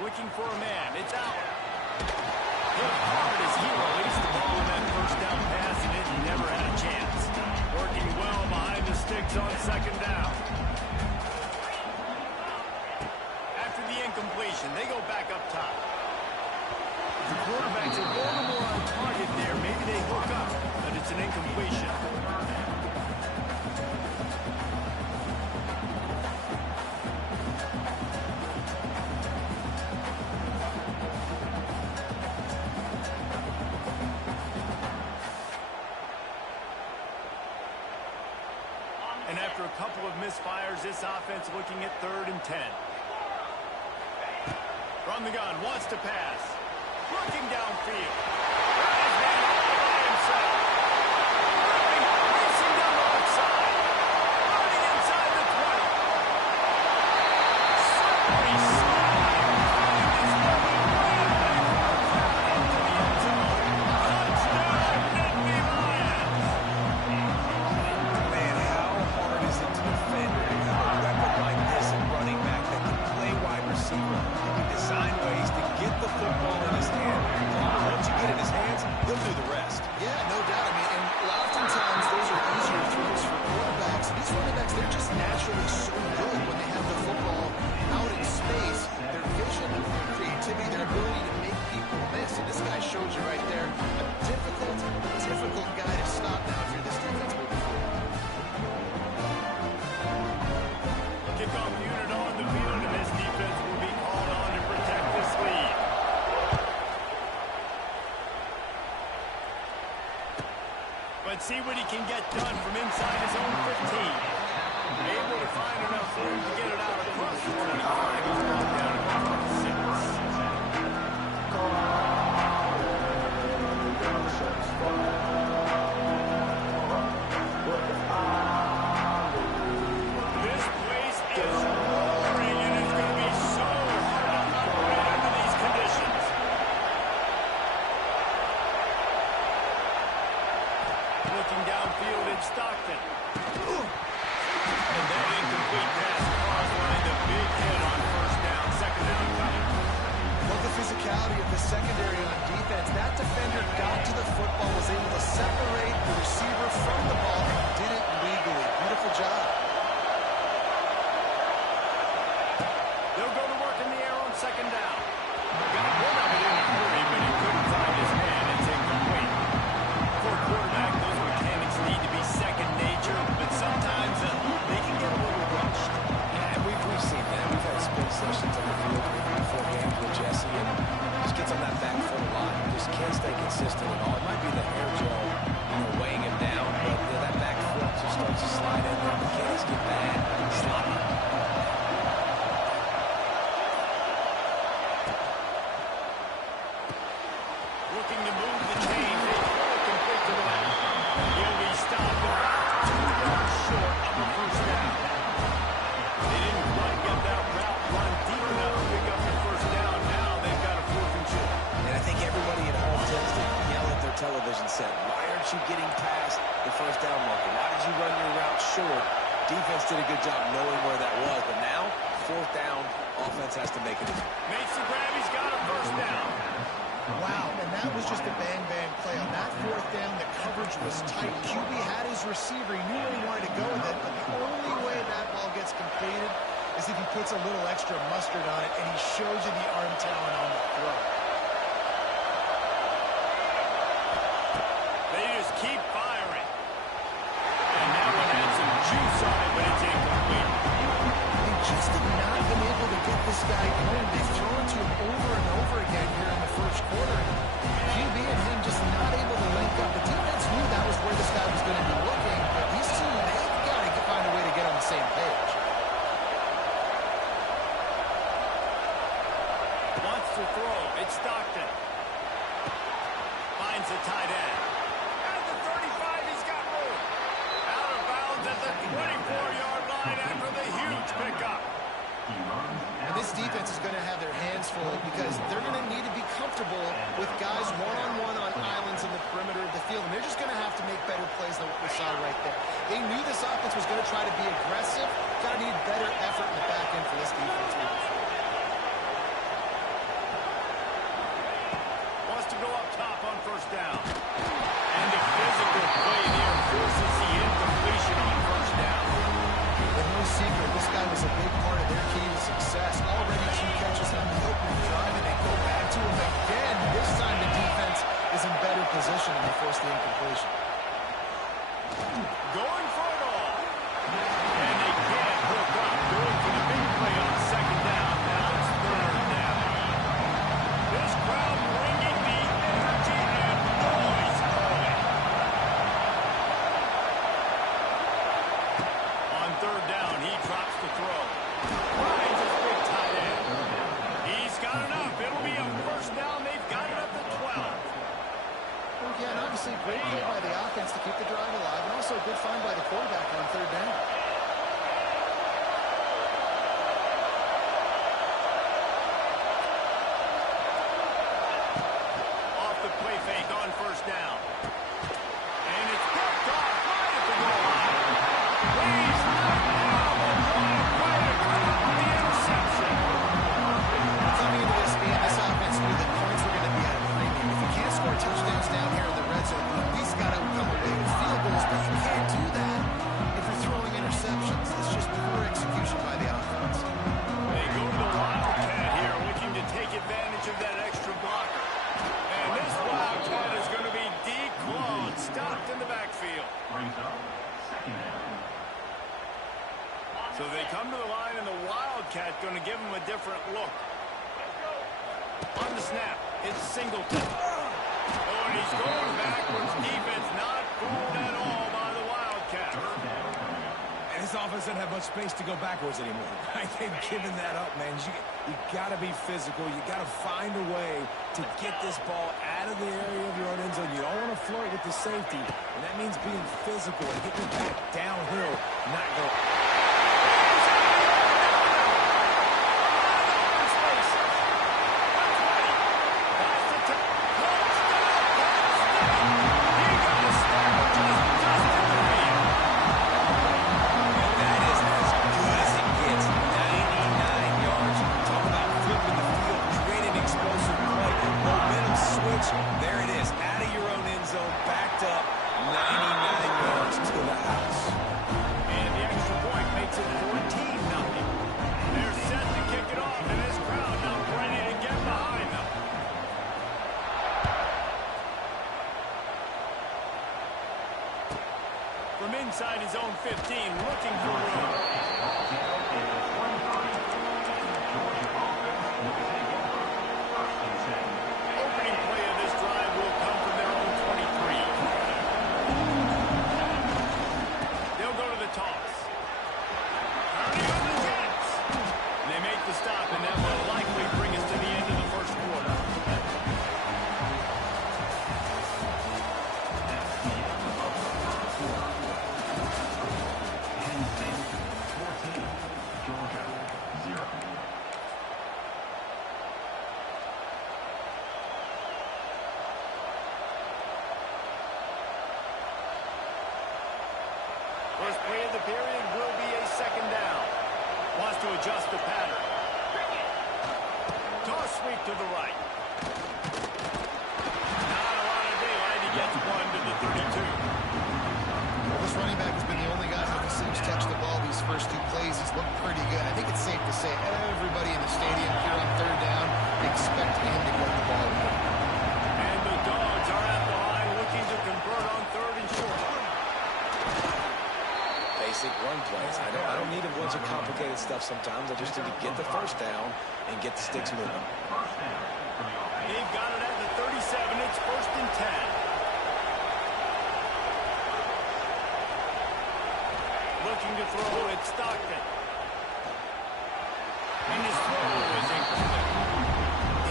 Looking for a man. It's out. Hit hard as he released the ball in that first down pass, and it never had a chance. Working well behind the sticks on second down. After the incompletion, they go back up top. The quarterbacks are a little more on target there. Maybe they hook up, but it's an incompletion. And after a couple of misfires, this offense looking at 3rd and 10. From the gun, wants to pass. Looking downfield. Got his man all by himself. Racing down the left side. Running inside the 20. Slippery slide. This one way back into the end zone. Touchdown, Nittany Lions. Man, how hard is it to defend when you have a weapon like this at running back that can play wide receiver? He can design ways to get the football in his hand. Once you get it in his hands, he'll do the rest. Yeah, no doubt. I mean, and oftentimes those are easier throws for quarterbacks. These running backs, they're just naturally so good when they have the football out in space. Their vision, their creativity, their ability to make people miss. And this guy shows you right there a difficult guy to stop now if you're this defense moving forward. Kickoff unit on the field, and this defense will be called on to protect this lead. But see what he can get done from inside his own 15. Able to find enough room to get it out across the 25. He's brought down across the 6. This place is roaring, and it's going to be so hard to operate under these conditions. Looking downfield in Stockton. And that incomplete pass caused Ryan a big hit on first down. Second down coming. Look, the physicality of the secondary on defense. That defender got to the football, was able to separate the receiver from the ball, and did it legally. Beautiful job. They'll go to work in the air on second down. Got rid of it in a hurry, but he couldn't find his man. It's incomplete. For a quarterback, those mechanics need to be second nature, but sometimes they can get a little rushed. Yeah, and we've seen that. We've had split sessions on the field before games with Jesse, and just gets on that back foot a lot. Just can't stay consistent at all. It might be the hair gel, weighing him down, but that back foot just starts to slide in there. Mechanics get bad, sloppy. Looking to move the chain. They throw it complete to the left. He'll be stopped about 2 yards short of a first down. They didn't quite get that route run deep enough to pick up the first down. Now they've got a 4th and short. And I think everybody at home tends to yell at their television set, why aren't you getting past the first down marker? Why did you run your route short? Defense did a good job knowing where that was, but now, 4th down, offense has to make it. Makes the grab. He's got a first down. Wow, and that was just a bang-bang play. On that 4th down, the coverage was tight. QB had his receiver. He knew where he wanted to go with it, but the only way that ball gets completed is if he puts a little extra mustard on it, and he shows you the arm talent on the throw. They just keep firing. And that one had some juice on it, but it's incomplete. They just have not been able to get this guy home. They've thrown to him over and over again here in the first quarter. QB and him just not able to link up. The defense knew that was where this guy was going to be looking, but these two, they've got to find a way to get on the same page. Wants to throw. It's Stockton. Finds the tight end. At the 35, he's got room. Out of bounds at the 24-yard line after the huge pickup. And this defense is going to have their hands full because they're going to need to be comfortable with guys one-on-one on islands in the perimeter of the field. And they're just going to have to make better plays than what we saw right there. They knew this offense was going to try to be aggressive. Got to need better effort in the back end for this defense moving forward. snap. It's Singleton. Oh, and he's going backwards. Defense not fooled at all by the Wildcat. And his offense doesn't have much space to go backwards anymore. Right? They've given that up, man. You got to be physical. You got to find a way to get this ball out of the area of your own end zone. You don't want to flirt with the safety, and that means being physical and getting it back downhill, not go. There it is, out of your own end zone, backed up, 99 yards to the house. And the extra point makes it 14-0. They're set to kick it off, and this crowd now ready to get behind them. From inside his own 15, looking for room. Stop, and that will likely bring us to the end of the first quarter. First play of the period will be a second down. Wants to adjust the pattern. Toss sweep to the right. Not a lot of daylight. He gets one to the 32. Well, this running back has been the only guy who seems to touch the ball these first two plays. He's looked pretty good. I think it's safe to say everybody in the stadium here on third down expect him to get the ball. And the Dogs are at the line looking to convert on third and short. Basic run plays. I don't need a bunch of complicated stuff sometimes. I just need to get the first down and get the sticks moving. They've got it at the 37. It's first and 10. Looking to throw. It's Stockton. And his throw is incomplete.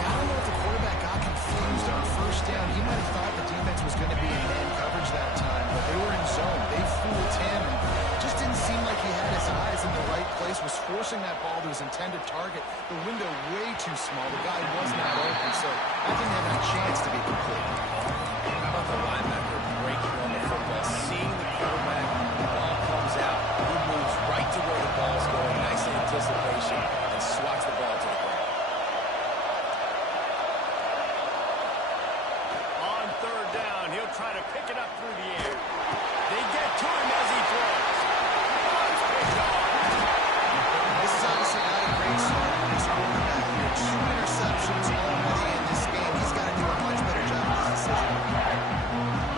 Yeah, I don't know if the quarterback got confused on first down. He might have thought the defense was going to be in man coverage that time, but they were in zone. They fooled him. Just didn't seem like he had his eyes in the right place, was forcing that ball to his intended target. The window way too small. The guy was not open, so that didn't have a chance to be complete. How about the linebacker breaking on the football, seeing the quarterback, the ball comes out, he moves right to where the ball's going, nice anticipation, and swats the ball to the ground. On third down, he'll try to pick it up through the air. They get to him as he throws. This is obviously not a great start for this quarterback here. 2 interceptions already in this game. He's got to do a much better job of this decision.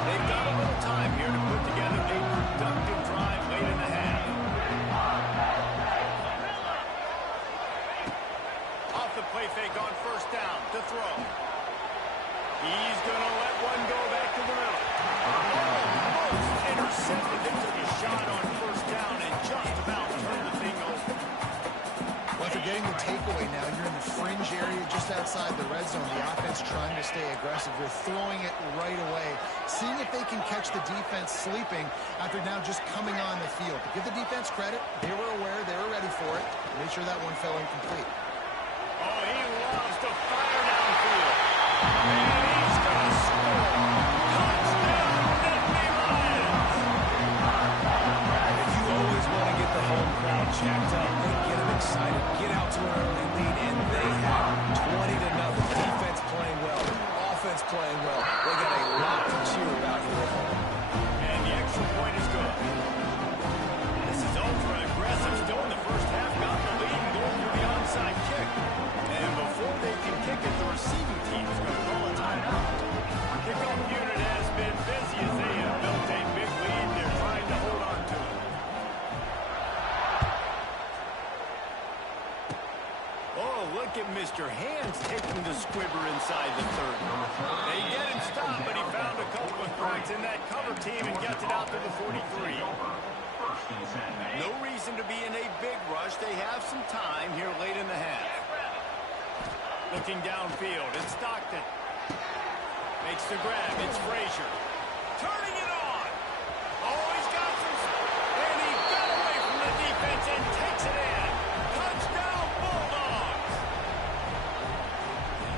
They've got a little time here to put together a productive drive late in the half. Off the play fake on first down to throw. He's going to let one go back to the middle. Almost intercepted. They took a shot on first down and just about turned the thing over. Well, after getting the takeaway now, you're in the fringe area just outside the red zone. The offense trying to stay aggressive. They're throwing it right away, seeing if they can catch the defense sleeping after now just coming on the field. But give the defense credit. They were aware. They were ready for it. Made sure that one fell incomplete. Oh, he loves to fire downfield. And he's going to score. Touchdown, Nittany Lions. If you always want to get the home crowd jacked up and get them excited, get out to an early lead, and they have 20-0. Defense playing well, offense playing well. They got a lot to cheer about here at home. And the extra point is good. This is ultra aggressive. Still in the first half, got the lead and going for the onside kick. And before they can kick it, inside the 30. They get him stopped, but he found a couple of cracks in that cover team and gets it out to the 43. No reason to be in a big rush. They have some time here late in the half. Looking downfield, it's Stockton. Makes the grab, it's Frazier. Turning it on. Oh, he's got some, and he got away from the defense and takes it in. Touchdown, Bulldogs.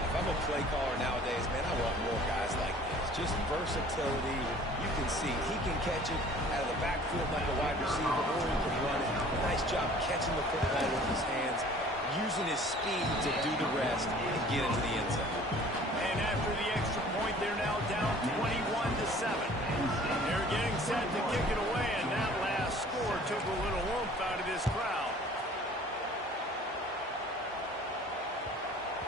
If I'm a play caller nowadays, man, I want more guys like this. Just versatility. You can see he can catch it out of the backfield like a wide receiver, or he can run it. Nice job catching the football with his hands, using his speed to do the rest and get into the end zone. And after the extra point, they're now down 21-7. They're getting set to kick it away, and that last score took a little oomph out of this crowd.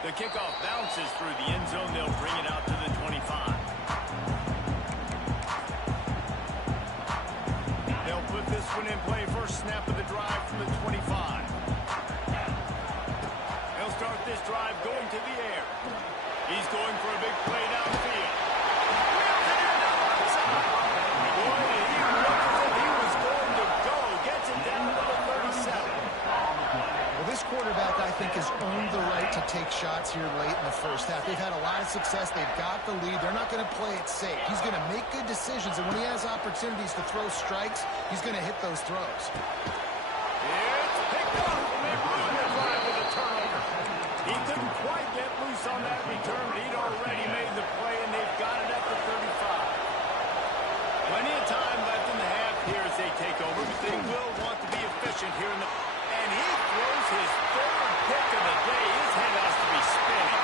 The kickoff bounces through the end zone. They'll bring it out to the 25. They'll put this one in play. First snap of the drive from the 25. They'll start this drive going to the air. He's going for a big play downfield. Boy, he looked as if he was going to go. Gets it down to the 37. Well, this quarterback, I think, has earned the right to take shots here late in the first half. They've had a lot of success. They've got the lead. They're not going to play it safe. He's going to make good decisions, and when he has opportunities to throw strikes, he's going to hit those throws. It's picked up, and they ruined the drive with a turnover. He couldn't quite get loose on that return, but he'd already made the play, and they've got it at the 35. Plenty of time left in the half here as they take over, but they will want to be efficient here in the... And he throws his third pick of the day. His head has to be spinning.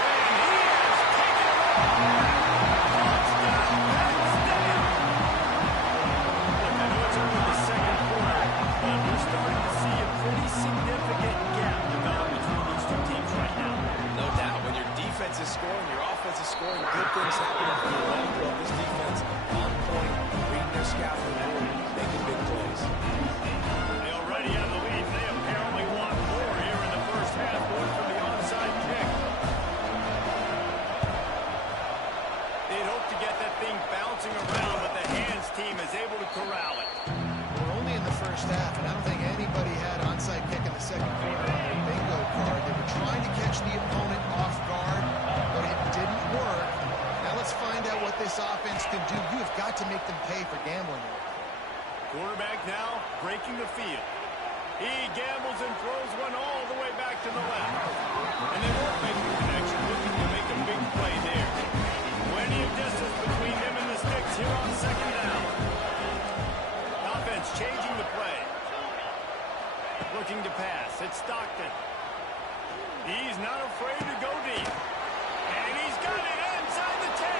And he is taking it off. Touchdown, Penn State. Look, I know it's only the second quarter, but we're starting to see a pretty significant gap develop between these two teams right now. No doubt. When your defense is scoring, your offense is scoring, good things happen for the long run. This defense on point, reading their scouting report, making big plays. They already have the lead. They apparently want more here in the first half, going for the onside kick. They'd hope to get that thing bouncing around, but the hands team is able to corral it. We're only in the first half, and I don't think anybody had onside kick in the second quarter on their bingo card. They were trying to catch the opponent off guard, but it didn't work. Now let's find out what this offense can do. You have got to make them pay for gambling here. Quarterback now breaking the field. He gambles and throws one all the way back to the left. And they won't make the connection, looking to make a big play there. Plenty of distance between them and the sticks here on second down. Offense changing the play. Looking to pass. It's Stockton. He's not afraid to go deep. And he's got it inside the 10.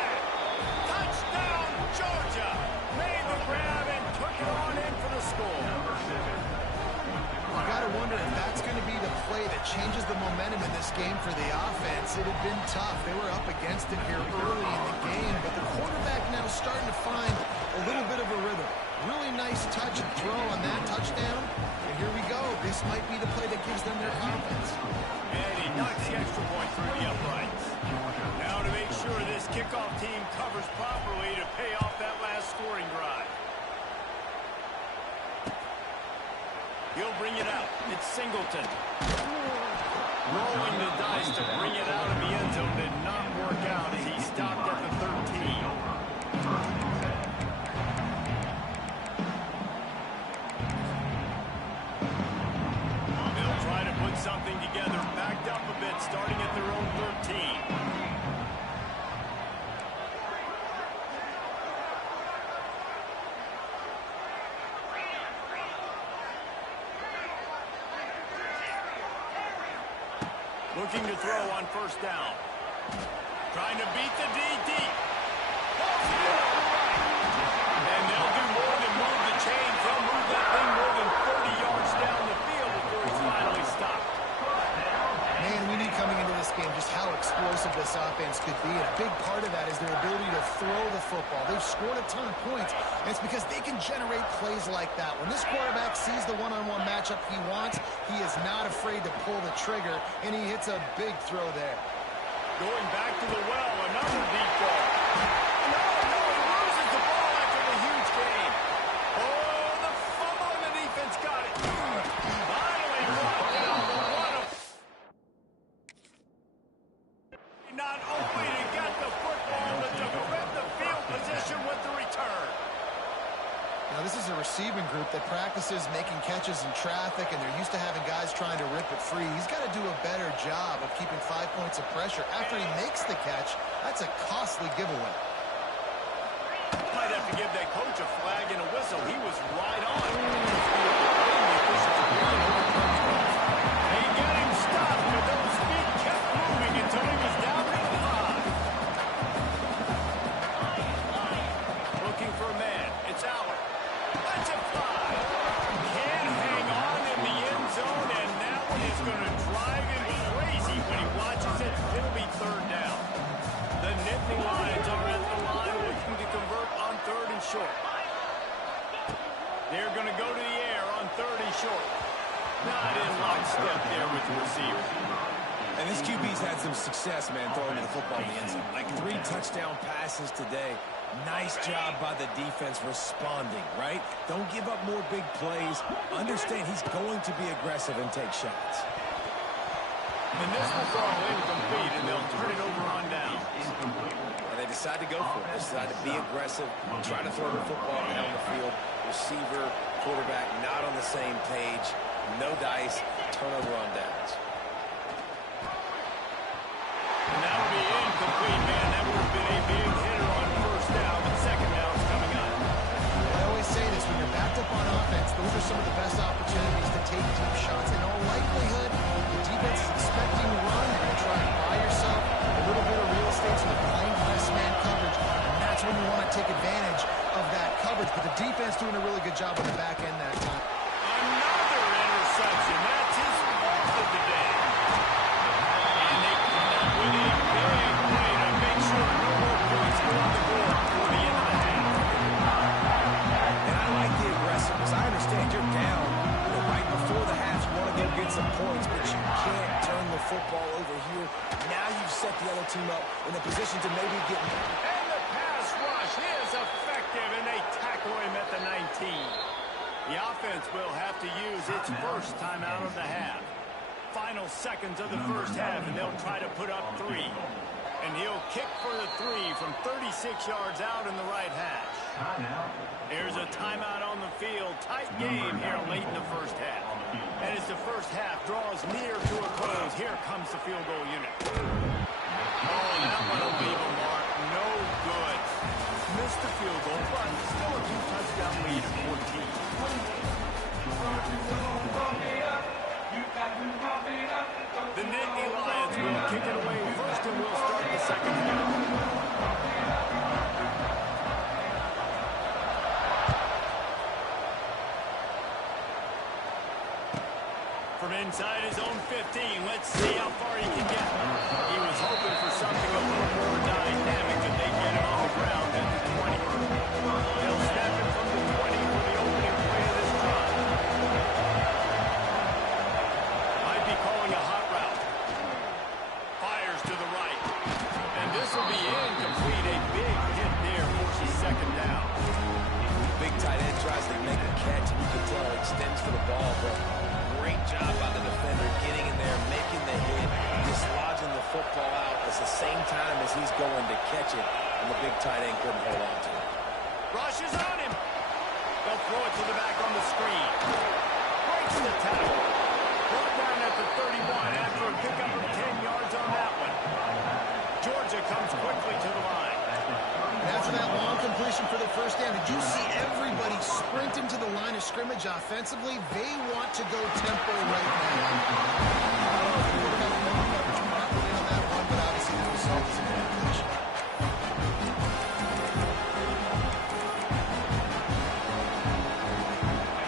Touchdown, Georgia. Made the grab and took it on in for the score. You got to wonder if that's going to be the play that changes the momentum in this game for the offense. It had been tough. They were up against it here early in the game, but the quarterback now starting to find a little bit of a rhythm. Really nice touch and throw on that touchdown. And here we go. This might be the play that gives them their confidence. And he knocks the extra point through the uprights. Now to make sure this kickoff team covers properly to pay off that last scoring drive. He'll bring it out. It's Singleton. Rolling the dice to bring it out of the end zone did not work out as he stopped at the 13. They'll try to put something together, backed up a bit, starting at their own 13. Looking to throw on first down. Trying to beat the D deep. And they'll do more than move the chains. They'll move that thing more than 30 yards down the field before he's finally stopped. Man, we knew coming into this game just how explosive this offense could be. And a big part of that is their ability to throw the football. They've scored a ton of points, and it's because they can generate plays like that. When this quarterback sees the one-on-one matchup he wants, he is not afraid to pull the trigger, and he hits a big throw there. Going back to the well, another deep ball. No, he loses the ball after the huge gain. Oh, the fumble and the defense got it. Finally brought down the one. Not only to get the football, but to defend the field position with the return. Now, this is a receiving group that practices making catches in traffic, and they're used to having guys trying to rip it free. He's got to do a better job of keeping 5 points of pressure. After he makes the catch, that's a costly giveaway. Might have to give that coach a flag and a whistle. He was right on. They got him stopped, but those feet kept moving until he was down to the 5. Looking for a man. It's Aller. That's a fly. Can't hang on in the end zone, and that one is going to drive him crazy when he watches it. It'll be third down. The Nittany Lions are at the line looking to convert on third and short. They're going to go to the air on third and short. Not in lockstep there with the receiver. And this QB's had some success, man, throwing the football in the end zone. Like 3 touchdown passes today. Nice job by the defense responding, right? Don't give up more big plays. Understand he's going to be aggressive and take shots. And this will fall incomplete, and they'll turn it over on down. And they decide to go for it. They decide to be aggressive, try to throw the football down the field. Receiver, quarterback, not on the same page. No dice, turnover on downs. And that'll be incomplete, man. That would have been a big hitter on first down, but second down's coming up. I always say this, when you're backed up on offense, those are some of the best opportunities to take deep shots. In all likelihood, the defense is expecting to run. You're going to try and buy yourself a little bit of real estate so they're playing press man coverage, and that's when you want to take advantage of that coverage. But the defense doing a really good job on the back end that time. Another interception. That's his fourth of the day. And they come up with a big play to make sure no more points go on the board before the end of the half. And I like the aggressiveness. I understand you're down. Right before the half, you want to go get some points, but you can't turn the football over here. Now you've set the other team up in a position to maybe get... And the pass rush is effective, and they tackle him at the 19. The offense will have to use its first timeout of the half. Final seconds of the first half, and they'll try to put up 3. And he'll kick for the 3 from 36 yards out in the right hash. There's a timeout on the field. Tight game here late in the first half. And as the first half draws near to a close, here comes the field goal unit. Oh, that one will leave a mark. No good. Missed the field goal, but still a 2-touchdown lead at 14. The Nittany Lions will kick it away first, and we'll start the second half. From inside his own 15, let's see how far he can get. He was hoping for something a little more dynamic, and they get it on the ground at the 20. They'll snap it from the 20 for the opening play of this drive. Might be calling a hot route. Fires to the right. And this will be incomplete. A big hit there forces second down. Big tight end tries to make a catch, and you can tell it extends for the ball, but great job by the defender getting in there, making the hit, dislodging the football out at the same time as he's going to catch it, and the big tight end couldn't hold on to it. Rush is on him. They'll throw it to the back on the screen. Breaks the tackle. Brought down at the 31 after a pickup of 10 yards on that one. Georgia comes quickly to the line. And after that long completion for the first down, did you see everybody sprint into the line of scrimmage offensively? They want to go tempo right now. I don't know if the quarterback coverage properly on that one, but obviously the result is an incompletion.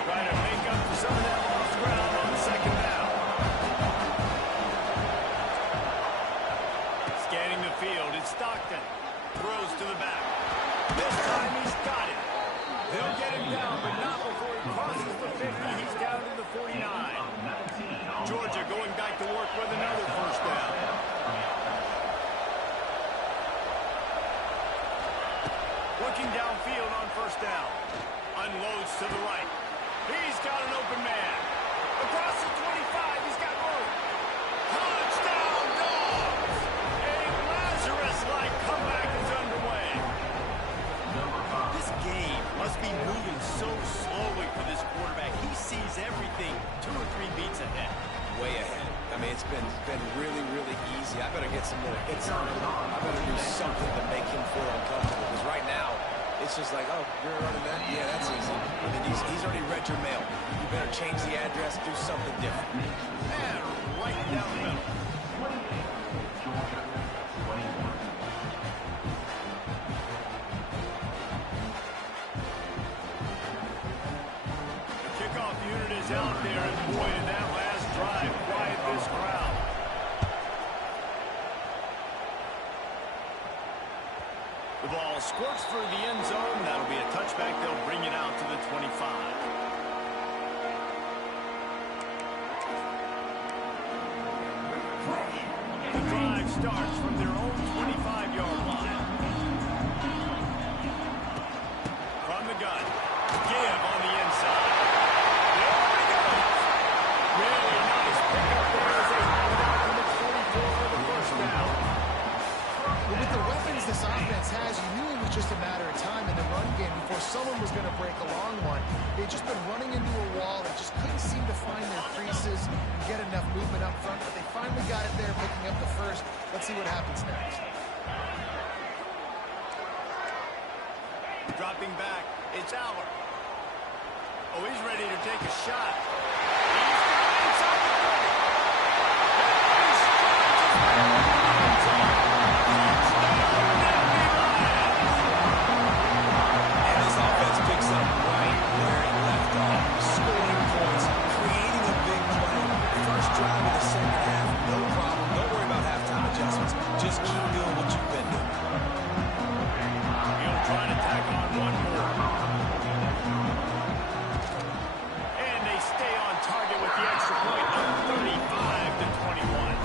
Trying to make up for some of that lost ground on second down. Scanning the field, it's Stockton. Throws to the back. This time he's got it. They'll get him down, but not before he crosses the 50. He's down to the 49. Georgia going back to work with another first down. Looking downfield on first down. Unloads to the right. He's got an open man. Across the 25, he's got room. Touchdown, Dogs! A Lazarus-like comeback is underway. This game must be moving so slowly for this quarterback. He sees everything 2 or 3 beats ahead. Way ahead. I mean, it's been really, really easy. I better get some more hits on him. I better do something to make him feel uncomfortable. Because right now, it's just like, oh, you're running that? Yeah, that's easy. I mean, he's already read your mail. You better change the address, do something different. And right down the middle. The kickoff unit is out there, and boy, did that last drive quiet this crowd. The ball squirts through the end zone. That'll be a touchback. They'll bring it out to the 25. The drive starts from their own 25-yard line. From the gun. Give on the inside. There he goes. Really nice pickup there as they hold out to the 44 for the first down. Well, with the weapons this offense has, you knew it was just a matter of time in the run game before someone was going to break a long one. They'd just been running into a wall and just couldn't seem to find their creases and get enough movement up front, but they finally got it there, picking up the first. Let's see what happens next. Dropping back, it's Aller. Oh, he's ready to take a shot. He's got inside the 30. And he And this offense picks up right where it left off. Scoring points, creating a big play. First drive of the second half, no problem. Don't worry about halftime adjustments. Just keep doing what you've been doing. He'll try to tack on one more. And they stay on target with the extra point of 35-21.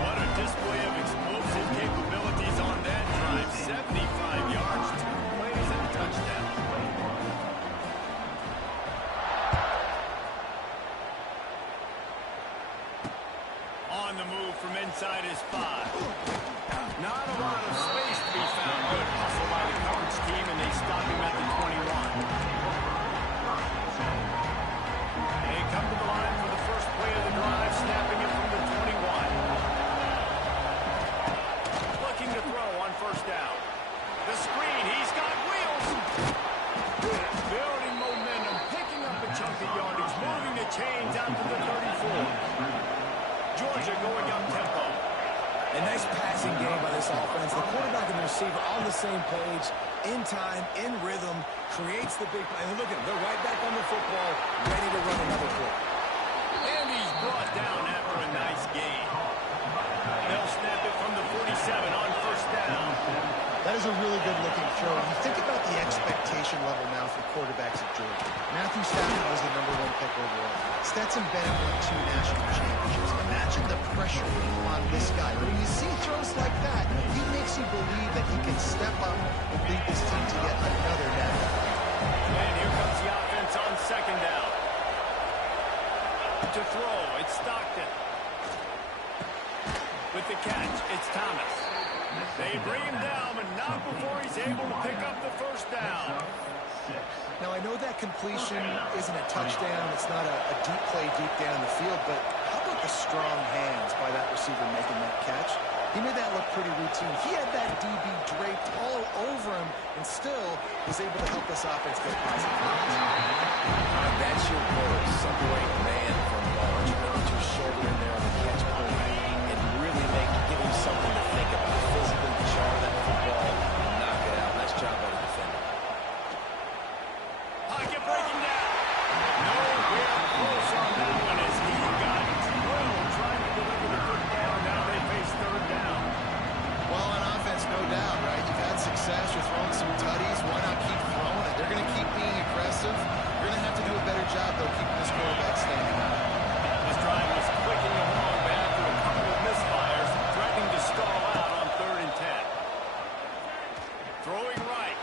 What a display of explosive capabilities on that drive. 75 yards, 2 plays, and a touchdown. On the move from inside his 5. Not a lot of space to be found. Good hustle by the coverage team, and they stop him at the 21. They come to the line for the first play of the drive, snapping it from the 21. Looking to throw on first down. The screen, he's got wheels. Building momentum, picking up a chunk of yardage, moving the chains out to the 34. Georgia going up tempo. A nice passing game by this offense. The quarterback and the receiver on the same page, in time, in rhythm, creates the big play. And look at them. They're right back on the football, ready to run another play. And he's brought down after a nice gain. They'll snap it from the 47 on first down. That is a really good-looking throw. You think about the expectation level now for quarterbacks at Georgia. Matthew Stafford was the #1 pick overall. Stetson Bennett won 2 national championships. Imagine the pressure on this guy. When you see throws like that, he makes you believe that he can step up and lead this team to yet another national title. And here comes the offense on second down. To throw, it's Stockton. With the catch, it's Thomas. They bring him down, but not before he's able to pick up the first down. Now, I know that completion isn't a touchdown. It's not a deep play deep down the field, but how about the strong hands by that receiver making that catch? He made that look pretty routine. He had that DB draped all over him and still was able to help this offense get positive. That's your goal. Separate man from large. Put your shoulder in there on the catch point and really give him something to think about. Physically jar that football and knock it out. Nice job by the defender. Pocket breaking down. Nowhere close on that one as he got drilled trying to deliver the football. Now they face third down. Well, on offense, no doubt, right? You've had success. You're throwing some tutties. Why not keep throwing it? They're going to keep being aggressive. You're going to have to do a better job, though, keeping this quarterback standing up. This drive was clicking along, but after a couple of misfires, threatening to stall out on 3rd and 10. Throwing right.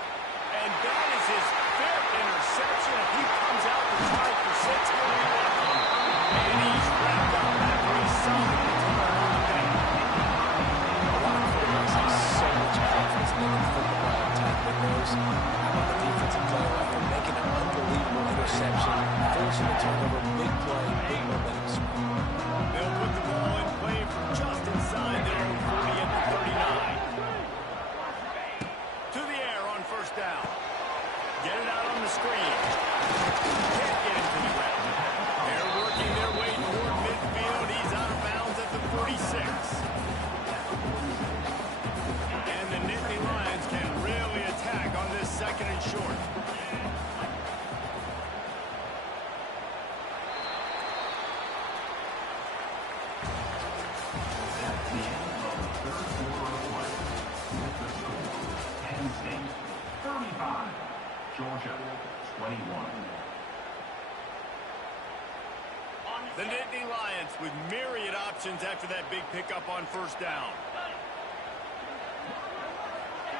with myriad options after that big pickup on first down.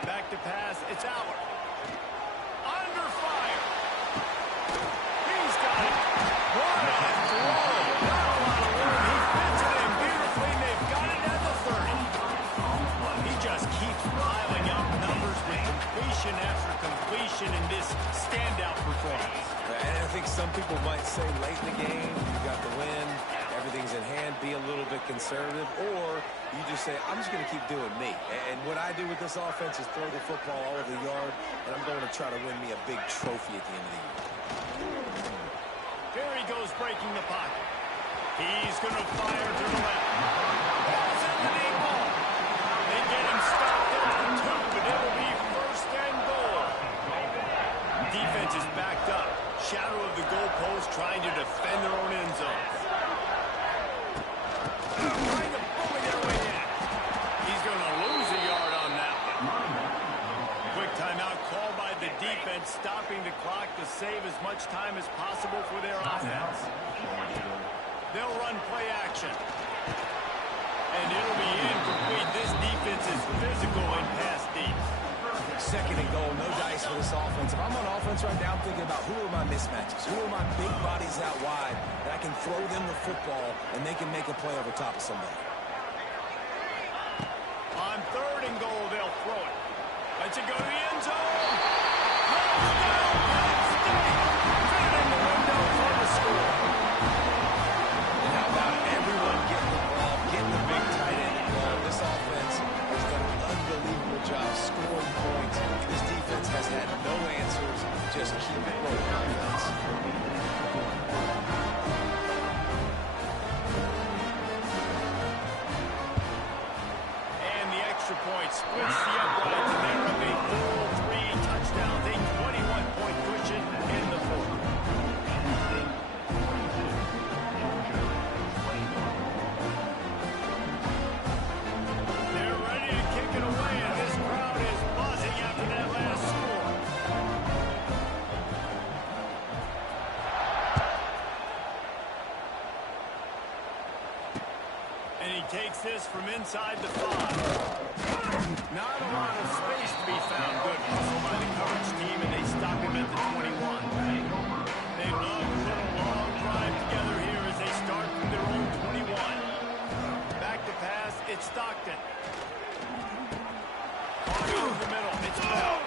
Back to pass. It's out. Under fire. He's got it. What a throw. Not a lot of room. He fits it in beautifully, and they've got it at the 30. He just keeps piling up numbers with completion after completion in this standout performance. And I think some people might say late in the game, you got the win, everything's in hand, be a little bit conservative, or you just say, I'm just going to keep doing me. And what I do with this offense is throw the football all over the yard, and I'm going to try to win me a big trophy at the end of the year. Here he goes breaking the pocket. He's going to fire to the left. Balls in the deep ball. They get him stopped at the 2, but it'll be first and goal. Defense is backed up. Shadow of the goalpost trying to defend their own end zone. Trying to bully their way in. He's going to lose a yard on that one. Quick timeout called by the defense, stopping the clock to save as much time as possible for their offense. They'll run play action. And it'll be incomplete. This defense is physical and pass deep. Second and goal, no dice for this offense. If I'm on offense right now, I'm thinking about who are my mismatches? Who are my big bodies out wide that I can throw them the football and they can make a play over top of somebody? On third and goal, they'll throw it. Lets it go to the end zone. Touchdown, Penn State. Fit in the window for the score. And how about everyone getting the ball, getting the big tight end involved? This offense has done an unbelievable job scoring points. This defense has had no answers. Just keep it rolling on offense. And the extra point splits the uprights, and they're up a full 3 touchdowns, a 21-point cushion in the fourth. They're ready to kick it away, and this crowd is buzzing after that last score. And he takes this from inside the 5. Not a lot of space to be found. Good hustle by the coverage team, and they stop him at the 21. They love to put a long drive together here as they start from their own 21. Back to pass, it's Stockton. Caught over the middle, it's Bell.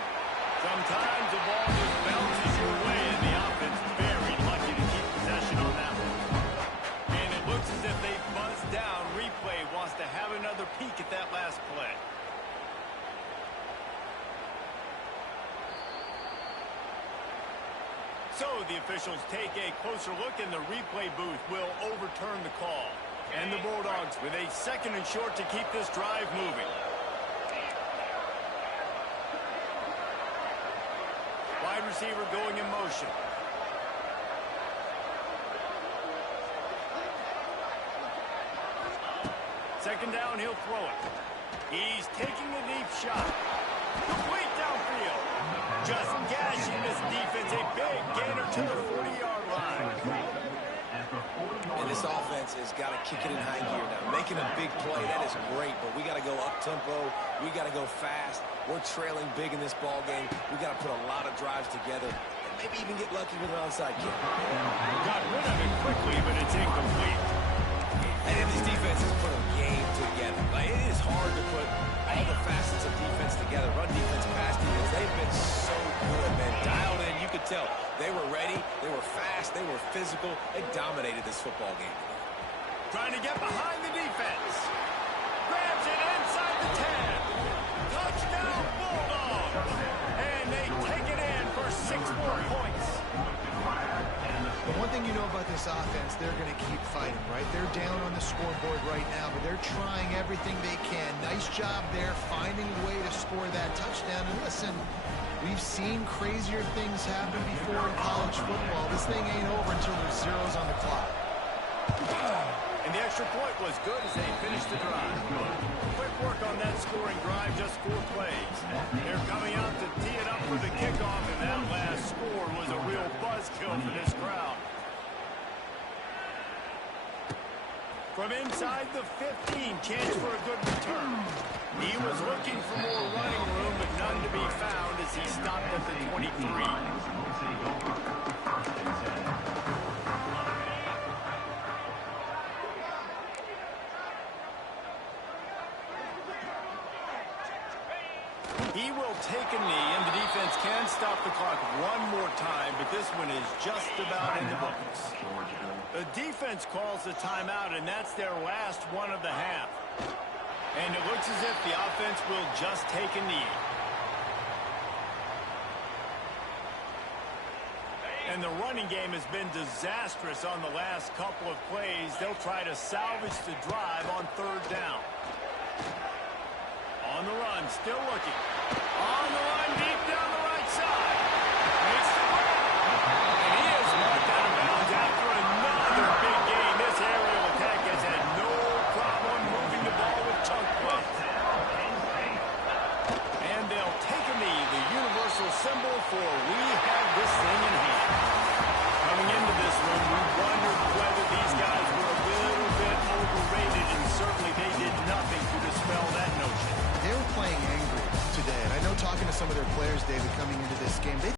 Sometimes the ball just bounces your way, and the offense very lucky to keep possession on that one. And it looks as if they buzzed down. Replay wants to have another peek at that last play. So the officials take a closer look, and the replay booth will overturn the call. And the Bulldogs with a second and short to keep this drive moving. Wide receiver going in motion. Second down, he'll throw it. He's taking a deep shot. Complete downfield. Just gashing this defense. A big gainer to the 40-yard line. And this offense has got to kick it in high gear now. Making a big play, that is great, but we got to go up-tempo. We got to go fast. We're trailing big in this ball game. We got to put a lot of drives together and maybe even get lucky with an onside kick. Got rid of it quickly, but it's incomplete. And these defenses put a game together. Like, it is hard to put all the facets of defense together. Run defense, pass defense. They've been so good, man. Dialed in. You could tell they were ready. They were fast. They were physical. They dominated this football game. Trying to get behind the defense. Grabs it inside the 10. Touchdown, Bulldogs. And they take it in for 6 more points. But one thing you know about this offense, they're going to keep fighting, right? They're down on the scoreboard right now, but they're trying everything they can. Nice job there, finding a way to score that touchdown. And listen, we've seen crazier things happen before in college football. This thing ain't over until there's zeros on the clock. And the extra point was good as they finished the drive. Quick work on that scoring drive, just 4 plays. They're coming out to tee it up for the kickoff, and that last score was a real buzzkill for this crowd. From inside the 15, chance for a good return. He was looking for more running room, but none to be found as he stopped at the 23. He will take a knee, and the defense can stop the clock one more time, but this one is just about in the books. The defense calls the timeout, and that's their last one of the half. And it looks as if the offense will just take a knee. And the running game has been disastrous on the last couple of plays. They'll try to salvage the drive on third down. On the run, still looking. On the run, deep down the right side. Makes the play. And he is marked out of bounds after another big gain. This aerial attack has had no problem moving the ball with chunk plays. And they'll take a knee, the universal symbol for we have this thing in hand. Coming into this one, we wondered whether these guys were a little bit overrated, and certainly they did nothing to dispel that notion. They were playing angry today, and I know talking to some of their players, David, coming into this game, they